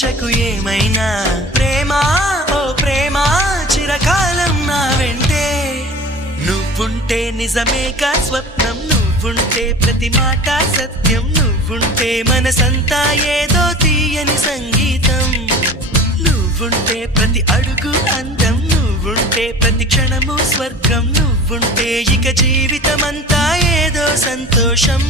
ఊహించకు ఏమైనా ప్రేమ ఓ ప్రేమ చిరకాలం నా వెంటే నువ్వుంటే నిజమేగా స్వప్నం నువ్వుంటే ప్రతి మాట సత్యం నువ్వుంటే మనసంతా ఏదో తీయని సంగీతం నువ్వుంటే ప్రతి అడుగు అందం నువ్వుంటే ప్రతి క్షణము స్వర్గం నువ్వుంటే ఇక జీవితమంతా ఏదో సంతోషం